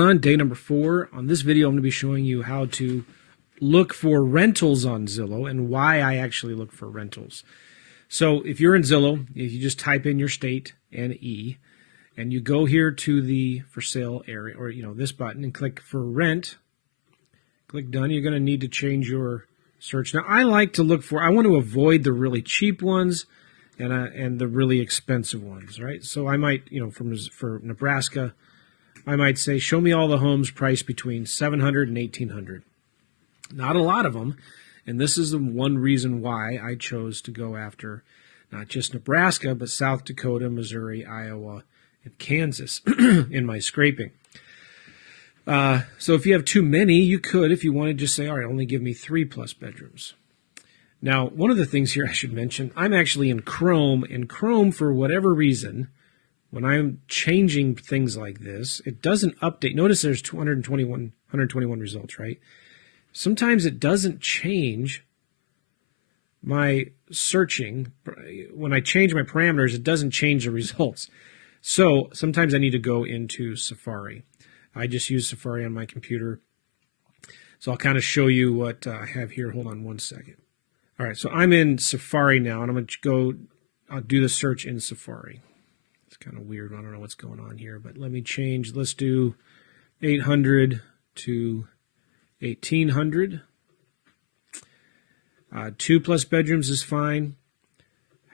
On day number 4. On this video, I'm going to be showing you how to look for rentals on Zillow and why I actually look for rentals. So if you're in Zillow, if you just type in your state and E, and you go here to the for sale area, or this button, and click for rent, click done. You're going to need to change your search. Now I like to look for, I want to avoid the really cheap ones and the really expensive ones, right? So I might, for Nebraska, I might say, show me all the homes priced between $700 and $1,800. Not a lot of them, and this is the one reason why I chose to go after not just Nebraska, but South Dakota, Missouri, Iowa, and Kansas in my scraping. So if you have too many, you could, if you wanted, just say, all right, only give me 3+ bedrooms. Now, one of the things here I should mention, I'm actually in Chrome, and Chrome, for whatever reason, when I'm changing things like this, it doesn't update. Notice there's 121 results, right? Sometimes it doesn't change my searching. When I change my parameters, it doesn't change the results. So sometimes I need to go into Safari. I just use Safari on my computer. So I'll kind of show you what I have here. Hold on one second. All right, so I'm in Safari now, and I'm going to I'll do the search in Safari. It's kind of weird. I don't know what's going on here, but let me change. Let's do 800 to 1,800. 2+ bedrooms is fine.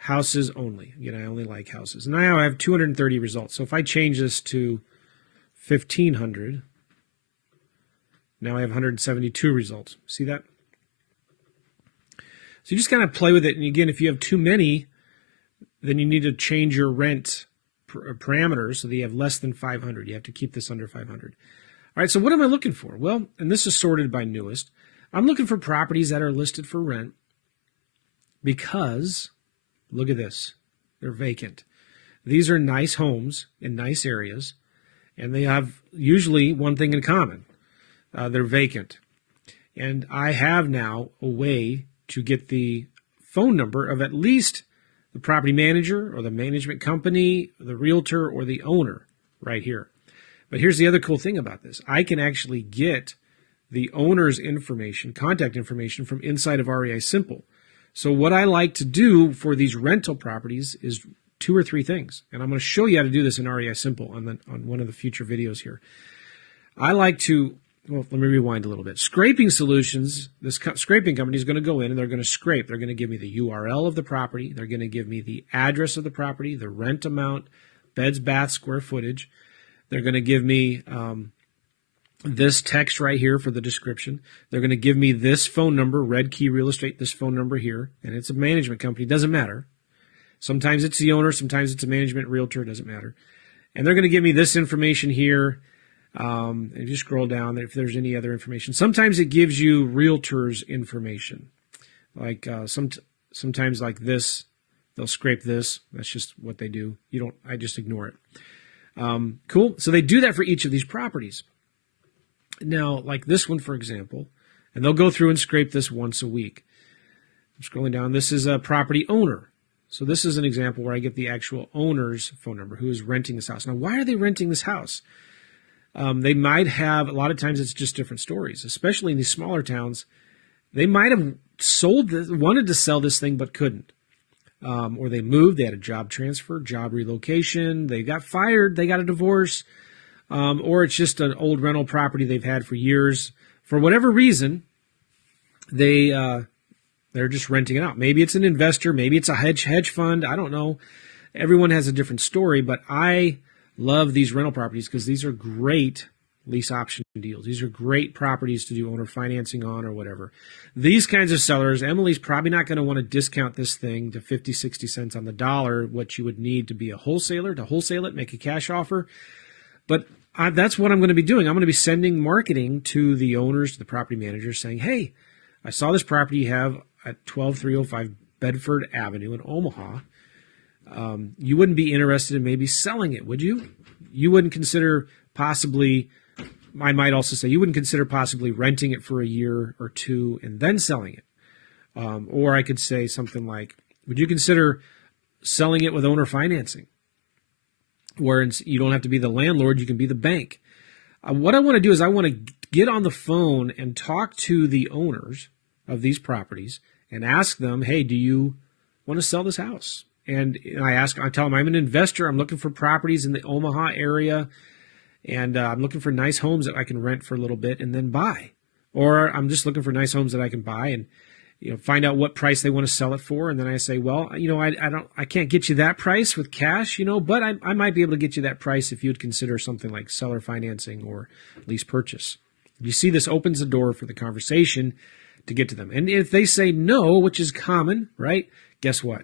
Houses only. Again, I only like houses. Now I have 230 results. So if I change this to 1,500, now I have 172 results. See that? So you just kind of play with it. And again, if you have too many, then you need to change your rent parameters so that you have less than 500. You have to keep this under 500. All right, so what am I looking for? Well, and this is sorted by newest. I'm looking for properties that are listed for rent because, look at this, they're vacant. These are nice homes in nice areas, and they have usually one thing in common. They're vacant. And I have now a way to get the phone number of at least the property manager or the management company, the realtor, or the owner right here. But here's the other cool thing about this. I can actually get the owner's information, contact information, from inside of REI Simple. So what I like to do for these rental properties is 2 or 3 things. And I'm going to show you how to do this in REI Simple on one of the future videos here. I like to, well, let me rewind a little bit. Scraping Solutions, this scraping company is going to go in and they're going to scrape. They're going to give me the URL of the property. They're going to give me the address of the property, the rent amount, beds, baths, square footage. They're going to give me this text right here for the description. They're going to give me this phone number, Red Key Real Estate, this phone number here, and it's a management company. It doesn't matter. Sometimes it's the owner, sometimes it's a management realtor. It doesn't matter. And they're going to give me this information here. And if you scroll down, if there's any other information. Sometimes it gives you realtors information. Like sometimes like this, they'll scrape this. That's just what they do. I just ignore it. Cool. So they do that for each of these properties. Now, like this one, for example, and they'll go through and scrape this once a week. I'm scrolling down. This is a property owner. So this is an example where I get the actual owner's phone number who is renting this house. Now, why are they renting this house? They might have, a lot of times it's just different stories, especially in these smaller towns. They might have wanted to sell this thing but couldn't. Or they moved, they had a job transfer, job relocation, they got fired, they got a divorce, or it's just an old rental property they've had for years. For whatever reason, they're just renting it out. Maybe it's an investor, maybe it's a hedge fund, I don't know. Everyone has a different story, but I love these rental properties because these are great lease option deals. These are great properties to do owner financing on or whatever. These kinds of sellers, Emily's probably not going to want to discount this thing to 50, 60 cents on the dollar, what you would need to be a wholesaler, to wholesale it, make a cash offer. But that's what I'm going to be doing. I'm going to be sending marketing to the owners, to the property managers, saying, hey, I saw this property you have at 12305 Bedford Avenue in Omaha. You wouldn't be interested in maybe selling it, would you? You wouldn't consider possibly, I might also say, you wouldn't consider possibly renting it for a year or 2 and then selling it. Or I could say something like, would you consider selling it with owner financing? Where you don't have to be the landlord, you can be the bank. What I want to do is I want to get on the phone and talk to the owners of these properties and ask them, hey, do you want to sell this house? And I tell them I'm an investor. I'm looking for properties in the Omaha area, and I'm looking for nice homes that I can rent for a little bit and then buy. Or I'm just looking for nice homes that I can buy and find out what price they want to sell it for. And then I say, well, I can't get you that price with cash, but I might be able to get you that price if you'd consider something like seller financing or lease purchase. You see, this opens the door for the conversation to get to them. And if they say no, which is common, right? Guess what?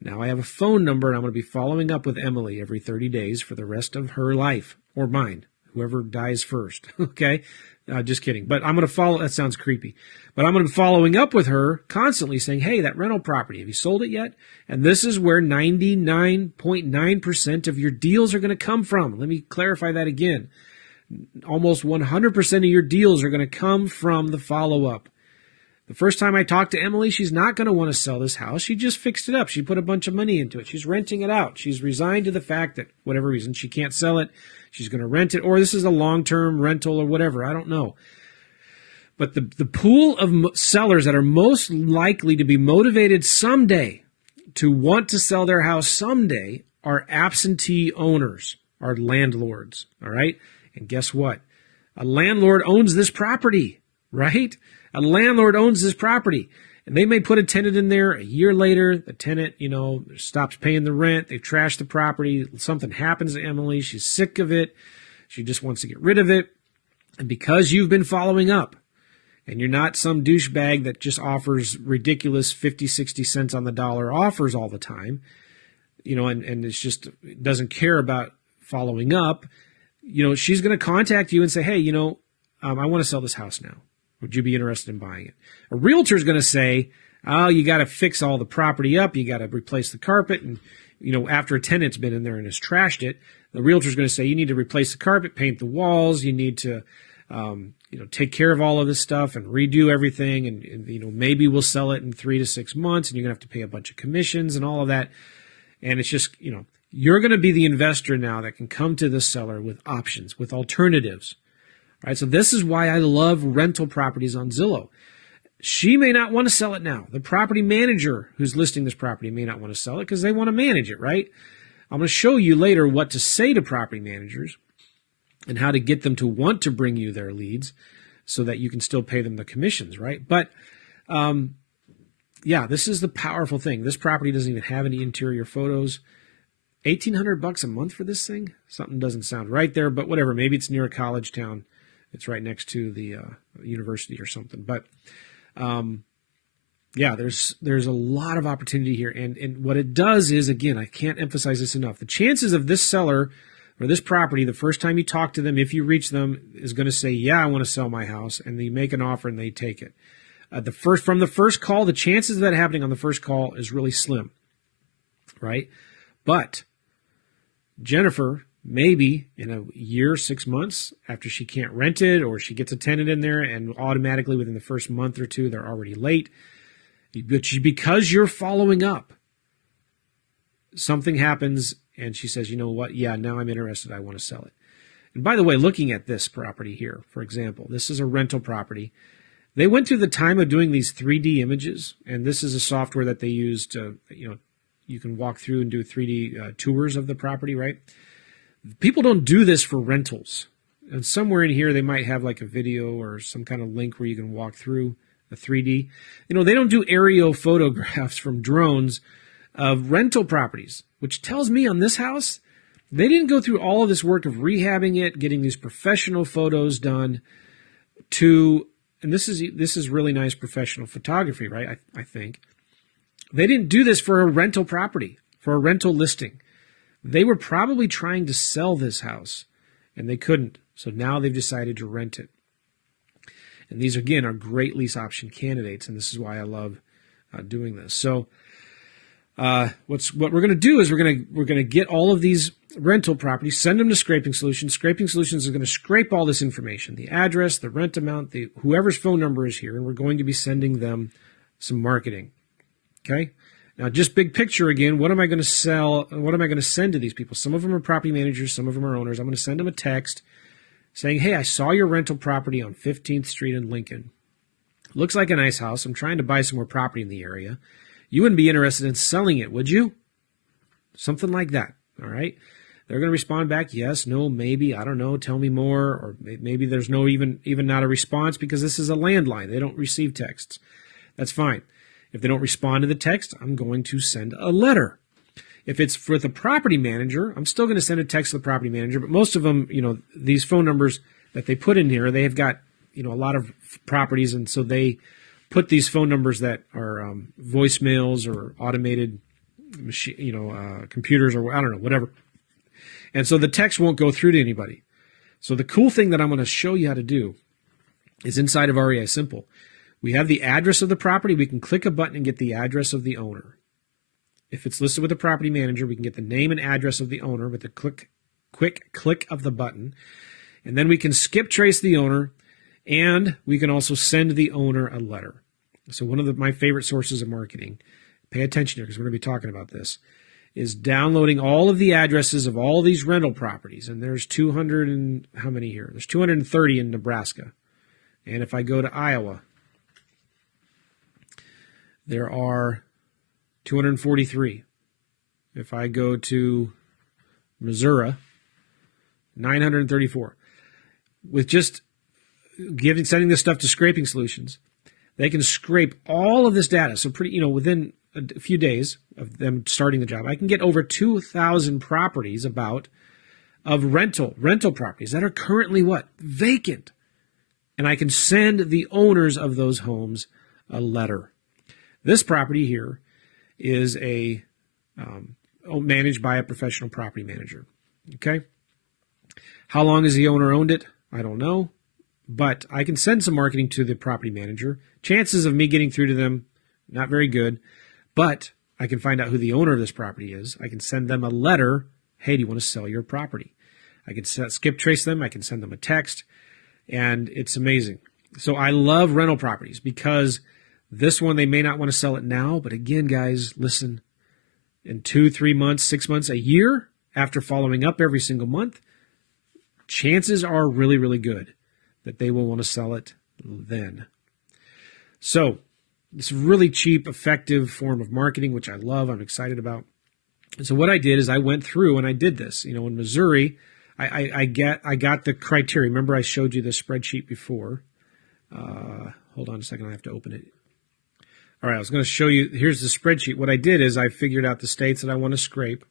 Now I have a phone number, and I'm going to be following up with Emily every 30 days for the rest of her life, or mine, whoever dies first, okay? Just kidding. But I'm going to follow. That sounds creepy. But I'm going to be following up with her constantly saying, hey, that rental property, have you sold it yet? And this is where 99.9% of your deals are going to come from. Let me clarify that again. Almost 100% of your deals are going to come from the follow-up. The first time I talked to Emily, she's not going to want to sell this house. She just fixed it up. She put a bunch of money into it. She's renting it out. She's resigned to the fact that, whatever reason, she can't sell it. She's going to rent it, or this is a long-term rental or whatever. I don't know. But the pool of sellers that are most likely to be motivated someday to want to sell their house someday are absentee owners, are landlords, all right? And guess what? A landlord owns this property, right? A landlord owns this property, and they may put a tenant in there. A year later, the tenant, stops paying the rent. They've trashed the property. Something happens to Emily. She's sick of it. She just wants to get rid of it. And because you've been following up, and you're not some douchebag that just offers ridiculous 50, 60 cents on the dollar offers all the time, and it's just doesn't care about following up, she's going to contact you and say, hey, I want to sell this house now. Would you be interested in buying it? A realtor is going to say, oh, you got to fix all the property up. You got to replace the carpet. And, after a tenant's been in there and has trashed it, the realtor is going to say, you need to replace the carpet, paint the walls. You need to, take care of all of this stuff and redo everything. And maybe we'll sell it in 3 to 6 months, and you're going to have to pay a bunch of commissions and all of that. And it's just, you're going to be the investor now that can come to the seller with options, with alternatives. All right, so this is why I love rental properties on Zillow. She may not want to sell it now. The property manager who's listing this property may not want to sell it because they want to manage it, right? I'm going to show you later what to say to property managers and how to get them to want to bring you their leads so that you can still pay them the commissions, right? But, this is the powerful thing. This property doesn't even have any interior photos. $1,800 a month for this thing? Something doesn't sound right there, but whatever. Maybe it's near a college town. It's right next to the university or something. But, there's a lot of opportunity here. And what it does is, again, I can't emphasize this enough. The chances of this seller or this property, the first time you talk to them, if you reach them, is going to say, yeah, I want to sell my house. And they make an offer and they take it. From the first call, the chances of that happening on the first call is really slim, right? But Jennifer, maybe in a year, 6 months, after she can't rent it or she gets a tenant in there and automatically within the first month or two, they're already late. But because you're following up, something happens and she says, you know what? Yeah, now I'm interested. I want to sell it. And by the way, looking at this property here, for example, this is a rental property. They went through the time of doing these 3D images, and this is a software that they use to, you can walk through and do 3D tours of the property, right? People don't do this for rentals. And somewhere in here, they might have like a video or some kind of link where you can walk through a 3D. They don't do aerial photographs from drones of rental properties, which tells me on this house, they didn't go through all of this work of rehabbing it, getting these professional photos done and this is really nice professional photography, right? I think. They didn't do this for a rental property, for a rental listing. They were probably trying to sell this house, and they couldn't. So now they've decided to rent it. And these, again, are great lease option candidates, and this is why I love doing this. So what we're going to do is we're going to get all of these rental properties, send them to Scraping Solutions. Scraping Solutions is going to scrape all this information, the address, the rent amount, whoever's phone number is here, and we're going to be sending them some marketing. Okay? Now, just big picture again, what am I going to sell? What am I going to send to these people? Some of them are property managers, some of them are owners. I'm going to send them a text saying, hey, I saw your rental property on 15th Street in Lincoln. Looks like a nice house. I'm trying to buy some more property in the area. You wouldn't be interested in selling it, would you? Something like that, all right? They're going to respond back, yes, no, maybe, I don't know, tell me more, or maybe there's no even not a response because this is a landline. They don't receive texts. That's fine. If they don't respond to the text, I'm going to send a letter. If it's for the property manager, I'm still going to send a text to the property manager, but most of them, these phone numbers that they put in here, they have got, a lot of properties, and so they put these phone numbers that are voicemails or automated machine, computers, or I don't know, whatever. And so the text won't go through to anybody. So the cool thing that I'm going to show you how to do is inside of REI Simple. We have the address of the property. We can click a button and get the address of the owner. If it's listed with the property manager, we can get the name and address of the owner with a quick click of the button. And then we can skip trace the owner, and we can also send the owner a letter. So one of my favorite sources of marketing, pay attention here because we're going to be talking about this, is downloading all of the addresses of all these rental properties. And there's 200 and how many here? There's 230 in Nebraska. And if I go to Iowa, there are 243. If I go to Missouri, 934. With just sending this stuff to Scraping Solutions, they can scrape all of this data. So within a few days of them starting the job, I can get over 2,000 properties of rental properties that are currently vacant. And I can send the owners of those homes a letter. This property here is managed by a professional property manager. Okay. How long has the owner owned it? I don't know. But I can send some marketing to the property manager. Chances of me getting through to them, not very good. But I can find out who the owner of this property is. I can send them a letter. Hey, do you want to sell your property? I can skip trace them. I can send them a text. And it's amazing. So I love rental properties because this one, they may not want to sell it now. But again, guys, listen, in 2, 3 months, 6 months, a year, after following up every single month, chances are really, really good that they will want to sell it then. So it's a really cheap, effective form of marketing, which I love, I'm excited about. And so what I did is I went through and I did this. In Missouri, I got the criteria. Remember I showed you the spreadsheet before. Hold on a second, I have to open it. All right, I was going to show you, here's the spreadsheet. What I did is I figured out the states that I want to scrape,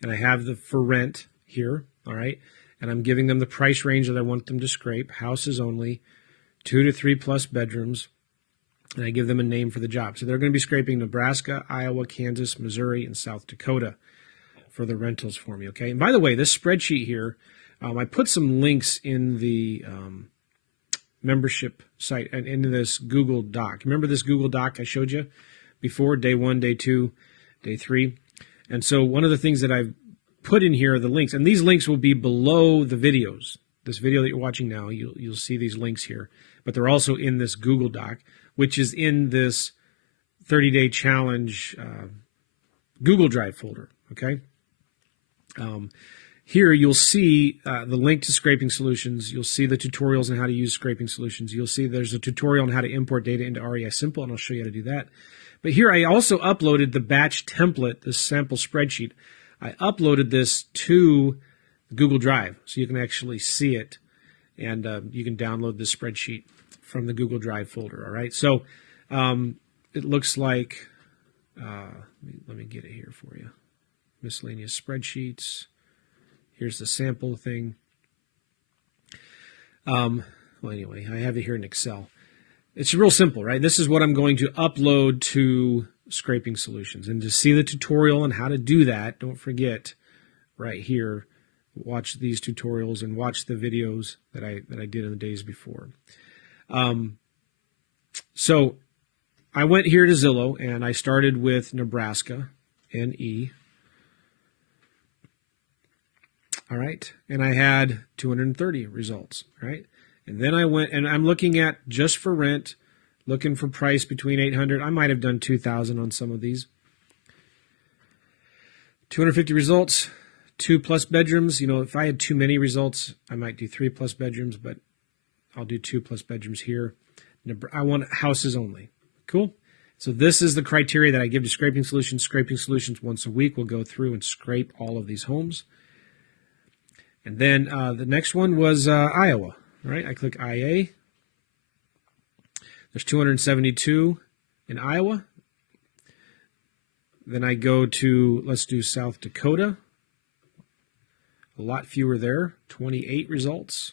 and I have the for rent here, all right? And I'm giving them the price range that I want them to scrape, houses only, 2 to 3 plus bedrooms, and I give them a name for the job. So they're going to be scraping Nebraska, Iowa, Kansas, Missouri, and South Dakota for the rentals for me, okay? And by the way, this spreadsheet here, I put some links in the membership site and into this Google Doc. Remember this Google Doc I showed you before, day 1, day 2, day 3? And so one of the things that I've put in here are the links, and these links will be below the videos. This video that you're watching now, you'll see these links here, but they're also in this Google Doc, which is in this 30-day challenge Google Drive folder, okay? Here you'll see the link to Scraping Solutions. You'll see the tutorials on how to use Scraping Solutions. You'll see there's a tutorial on how to import data into REI Simple, and I'll show you how to do that. But here I also uploaded the batch template, this sample spreadsheet. I uploaded this to Google Drive, so you can actually see it, and you can download this spreadsheet from the Google Drive folder, all right? So it looks like, let me get it here for you. Miscellaneous spreadsheets. Here's the sample thing. Well, anyway, I have it here in Excel. It's real simple, right? This is what I'm going to upload to Scraping Solutions. And to see the tutorial on how to do that, don't forget right here, watch these tutorials and watch the videos that I did in the days before. So I went here to Zillow and I started with Nebraska, NE. All right, and I had 230 results, right? And then I went, and I'm looking at just for rent, looking for price between 800. I might have done 2,000 on some of these. 250 results, 2+ bedrooms. If I had too many results, I might do 3+ bedrooms, but I'll do 2+ bedrooms here. I want houses only. Cool. So this is the criteria that I give to Scraping Solutions. Scraping Solutions once a week will go through and scrape all of these homes. And then the next one was Iowa. All right, I click IA. There's 272 in Iowa. Then I go to, let's do South Dakota. A lot fewer there, 28 results.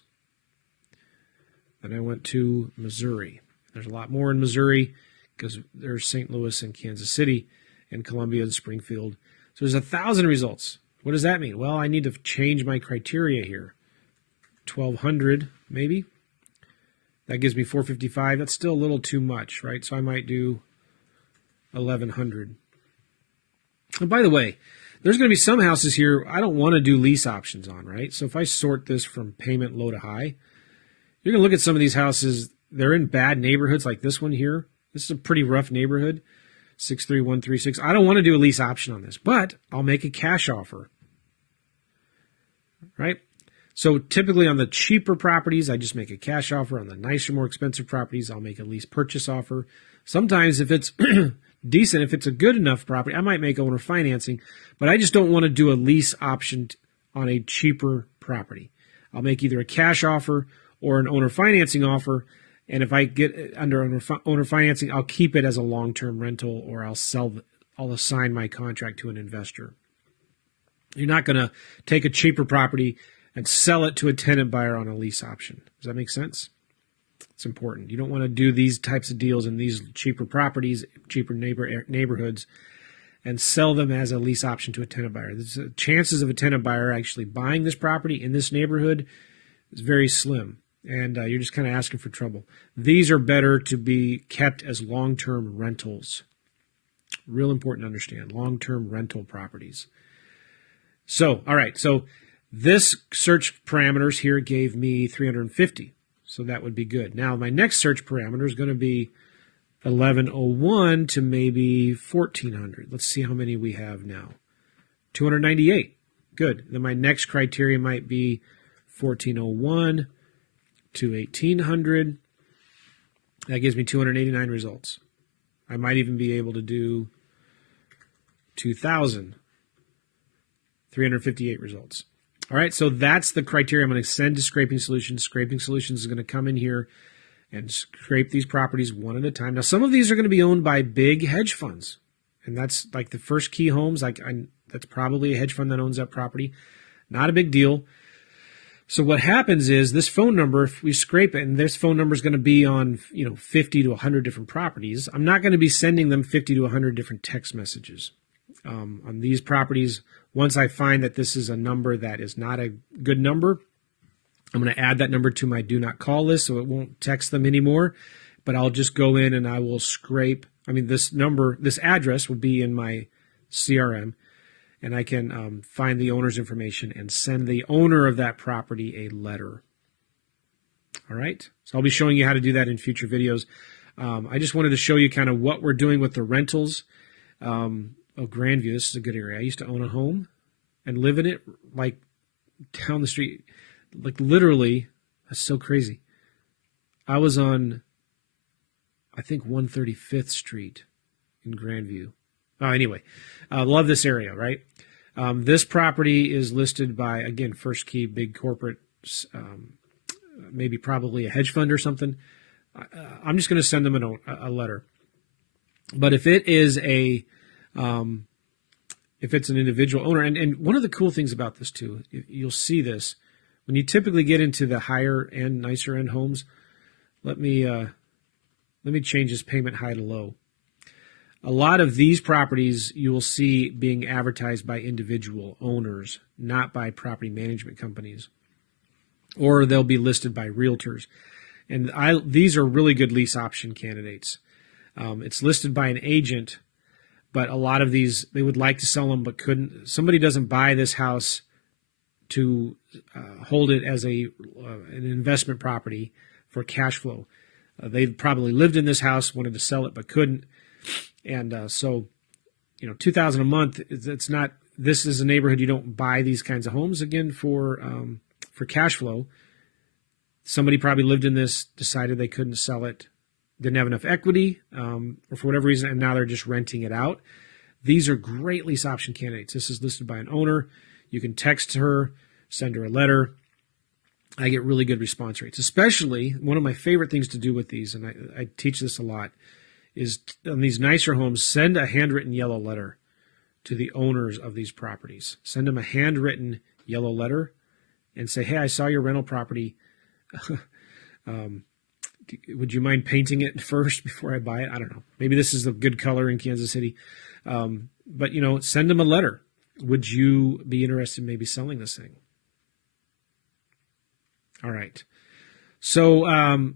Then I went to Missouri. There's a lot more in Missouri because there's St. Louis and Kansas City and Columbia and Springfield. So there's 1,000 results. What does that mean? Well, I need to change my criteria here. 1,200 maybe. That gives me 455. That's still a little too much, right? So I might do 1,100. And by the way, there's going to be some houses here I don't want to do lease options on, right? So if I sort this from payment low to high, you're going to look at some of these houses. They're in bad neighborhoods like this one here. This is a pretty rough neighborhood, 63136. I don't want to do a lease option on this, but I'll make a cash offer, right? So typically on the cheaper properties, I just make a cash offer. On the nicer, more expensive properties, I'll make a lease purchase offer. Sometimes if it's decent, if it's a good enough property, I might make owner financing, but I just don't want to do a lease option on a cheaper property. I'll make either a cash offer or an owner financing offer, and if I get under owner financing, I'll keep it as a long-term rental, or I'll assign my contract to an investor. You're not going to take a cheaper property and sell it to a tenant buyer on a lease option. Does that make sense? It's important. You don't want to do these types of deals in these cheaper properties, cheaper neighborhoods, and sell them as a lease option to a tenant buyer. The chances of a tenant buyer actually buying this property in this neighborhood is very slim, and you're just kind of asking for trouble. These are better to be kept as long-term rentals. Real important to understand, long-term rental properties. So, all right, so this search parameters here gave me 350. So that would be good. Now, my next search parameter is going to be 1101 to maybe 1400. Let's see how many we have now. 298. Good. Then my next criteria might be 1401 to 1800. That gives me 289 results. I might even be able to do 2000. 358 results. All right, so that's the criteria I'm going to send to Scraping Solutions. Scraping Solutions is going to come in here and scrape these properties one at a time. Now, some of these are going to be owned by big hedge funds, and that's like the First Key Homes. That's probably a hedge fund that owns that property. Not a big deal. So what happens is this phone number, if we scrape it, and this phone number is going to be on 50 to 100 different properties, I'm not going to be sending them 50 to 100 different text messages. On these properties, once I find that this is a number that is not a good number, I'm going to add that number to my do not call list so it won't text them anymore. But I'll just go in and I will scrape. This number, this address will be in my CRM, and I can find the owner's information and send the owner of that property a letter. All right. So I'll be showing you how to do that in future videos. I just wanted to show you kind of what we're doing with the rentals. Grandview, this is a good area. I used to own a home and live in it like down the street. Like literally, that's so crazy. I was on, I think, 135th Street in Grandview. Anyway, I love this area, right? This property is listed by, again, First Key, big corporate, maybe probably a hedge fund or something. I'm just going to send them a letter. But if it is if it's an individual owner, and one of the cool things about this too, you'll see this when you typically get into the higher end, nicer end homes. Let me change this payment high to low. A lot of these properties you will see being advertised by individual owners, not by property management companies, or they'll be listed by realtors. And these are really good lease option candidates. It's listed by an agent, but a lot of these, they would like to sell them but couldn't. Somebody doesn't buy this house to hold it as an investment property for cash flow. They probably lived in this house, wanted to sell it but couldn't. And so, $2,000 a month, it's not this is a neighborhood you don't buy these kinds of homes again for cash flow. Somebody probably lived in this, decided they couldn't sell it, didn't have enough equity, or for whatever reason, and now they're just renting it out. These are great lease option candidates. This is listed by an owner. You can text her, send her a letter. I get really good response rates. Especially, one of my favorite things to do with these, and I teach this a lot, is on these nicer homes, send a handwritten yellow letter to the owners of these properties. Send them a handwritten yellow letter and say, hey, I saw your rental property. Would you mind painting it first before I buy it? I don't know. Maybe this is a good color in Kansas City. But, send them a letter. Would you be interested in maybe selling this thing? All right. So,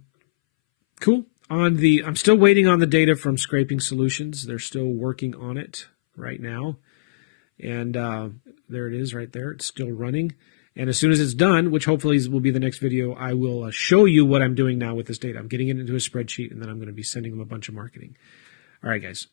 cool. I'm still waiting on the data from Scraping Solutions. They're still working on it right now. And there it is right there. It's still running. And as soon as it's done, which hopefully will be the next video, I will show you what I'm doing now with this data. I'm getting it into a spreadsheet, and then I'm going to be sending them a bunch of marketing. All right, guys.